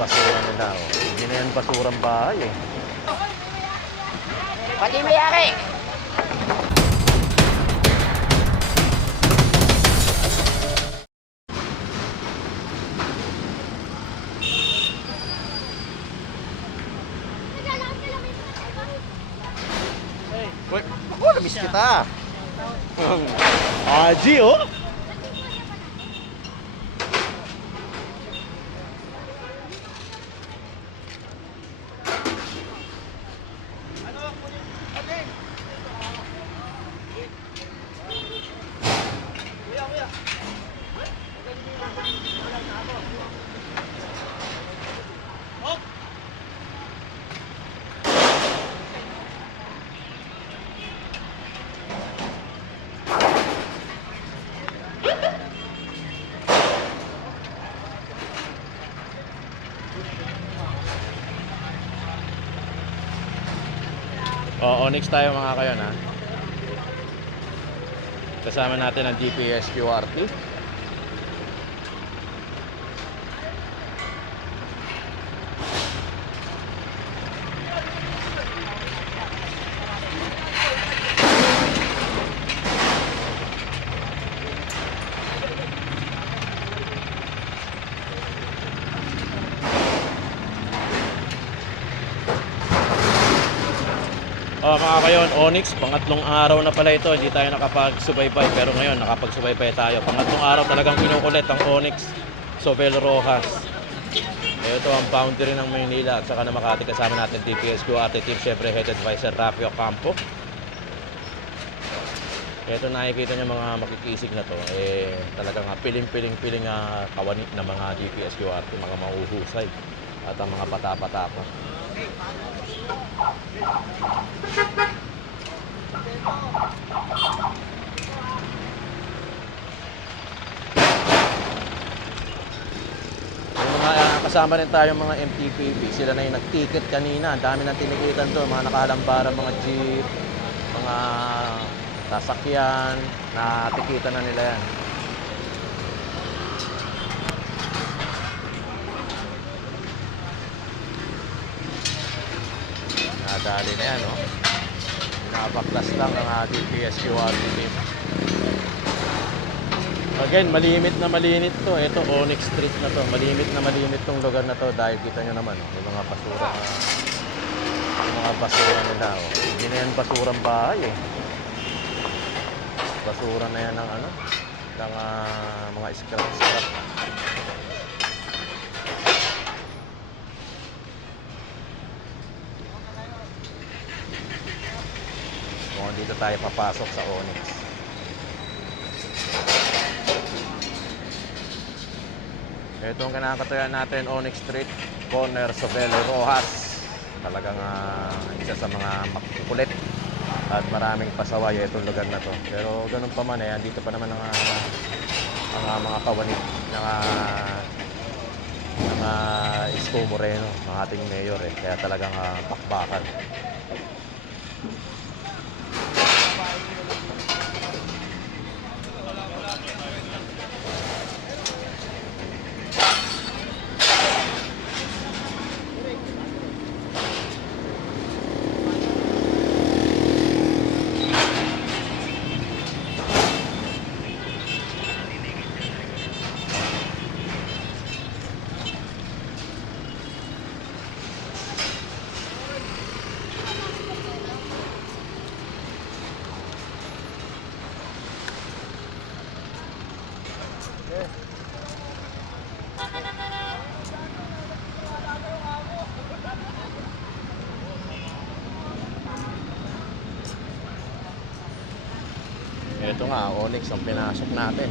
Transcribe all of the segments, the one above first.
basura nila. Oh. Hindi na yan basurang bahay eh. Pati mayari! Wait, ako, namiss kita. Aji, oh. Onyx tayo mga kayon ha. Kasama natin ang GPS QRT. Mga kayon, Onyx, pangatlong araw na pala ito. Hindi tayo nakapagsubaybay, pero ngayon nakapagsubaybay tayo. Pangatlong araw talagang kinukulit ang Onyx Sobel Rojas. Ito ang boundary ng Maynila at saka na Makati. Kasama natin DPS QRT team, syempre head advisor Rafi Ocampo. Ito nakikita nyo mga makikisig na to, talagang piling-piling kawanit na mga DPS QRT, mga mahuhusay at ang mga patapa-tapa. Kasama rin tayo mga MTPB, sila na yung nag-ticket kanina. Ang dami ng tinikitan to, mga nakahalambara, mga jeep, mga sasakyan, natikitan na nila yan. Nadali na yan, no? Pinapaklas lang ang DPS QRT team. Again, malimit na malinit to. Ito, Onyx Street na to. Malimit na malinit tong lugar na to dahil kita nyo naman, oh, yung mga basura nila. Oh. Hindi na yan basurang bahay eh. Basura na yan ng ano, ng mga scrap. Dito tayo papasok sa Onyx. Ito ang kinakatayan natin, Onyx Street, corner Sobel Rojas. Talagang isa sa mga makukulit at maraming pasaway itong lugar na to. Pero ganun pa man andito pa naman ang mga kawanit ng Isko Moreno, ang ating mayor Kaya talagang pakbakan. Ito nga, Onyx ang pinasok natin.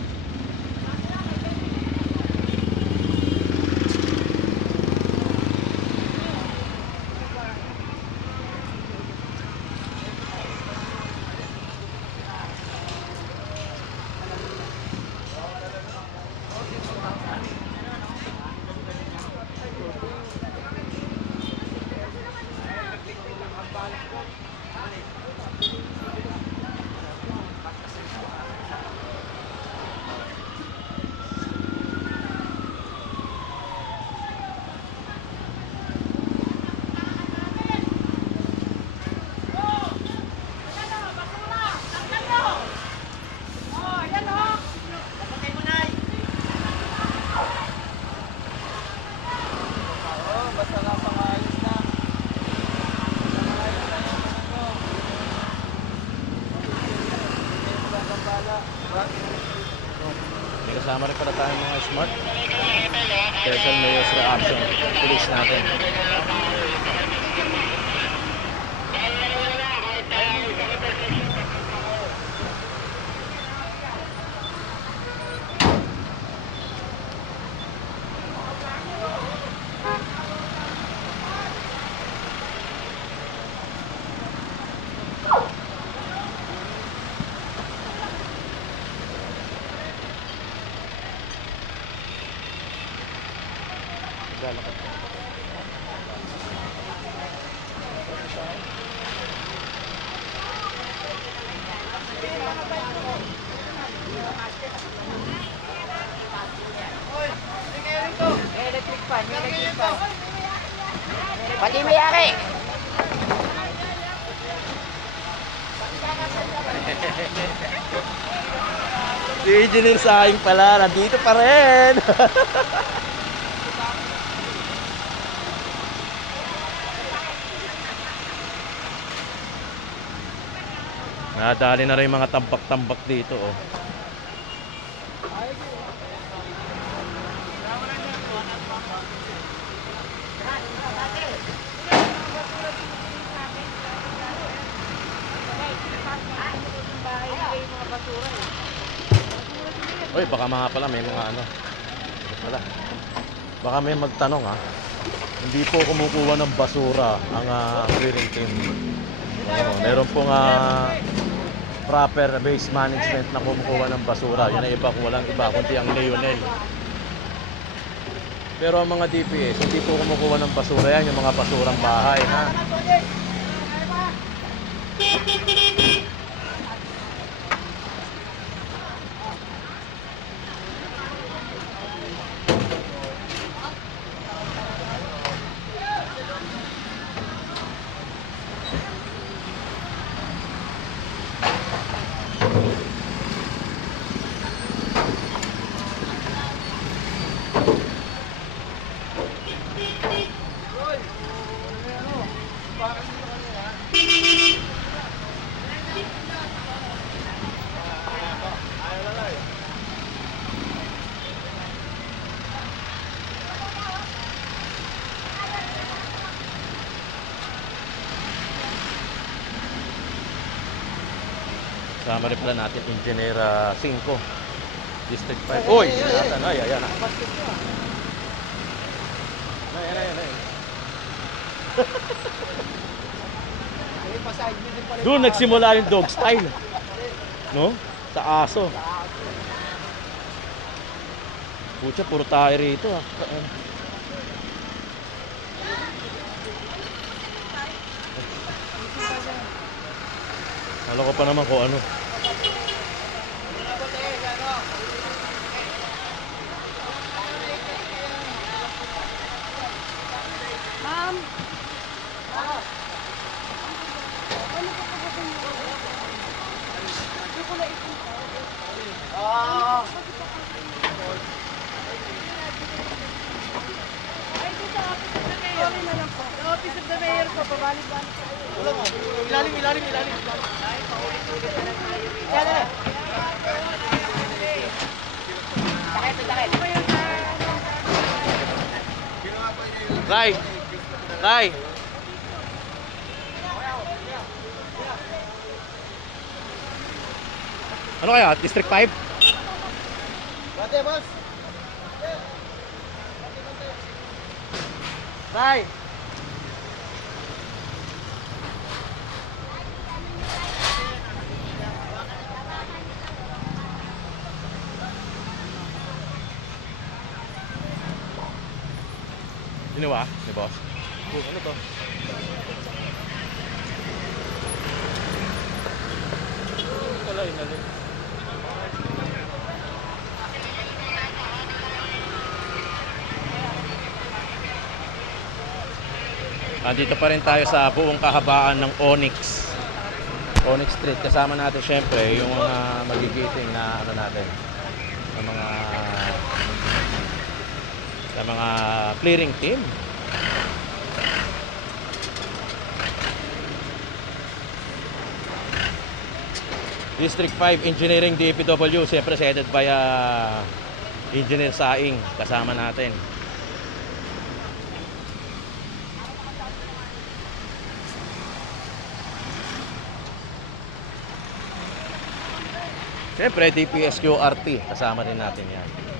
Kasama rin pala tayong mga smart. Special Mayor's Reaction. Police natin. Lalakad ka. Electric fan, electric fan. Pati mayari. Si Engineer Saing pala, nandito pa rin. Nadali na rin yung mga tambak-tambak dito, oh. Uy, baka mga pala may mga ano. Wala. Baka may magtanong, ha. Hindi po kumukuha ng basura ang clearing team. Meron pong proper waste management na kumukuha ng basura. Yun ay iba kung walang iba, kundi ang Leonel. Pero ang mga DPS, hindi po kumukuha ng basura yan, yung mga basurang bahay, ha. Kasama rin pala natin Engineer 5 District 5. Uy! Ayan, ayan. Ayan. Doon nagsimula yung dog style. No? Sa aso. Pucha, puro tayo rito, ha. Alam ko pa naman kung ano. Ma'am. Office of the Mayor po, pabalik-balik po. Ilalim. Yan. Sakit. Ray! Ano kaya? District 5? Bate, boss. Ray! Ginawa ni boss? Ano to? Pala inalim. Dito pa rin tayo sa buong kahabaan ng Onyx Street. Kasama natin syempre yung mga magigiting na ano natin, sa mga clearing team. District 5 Engineering DPW, siyempre headed by Engineer Saing, kasama natin. Siyempre, DPS QRT, kasama din natin yan.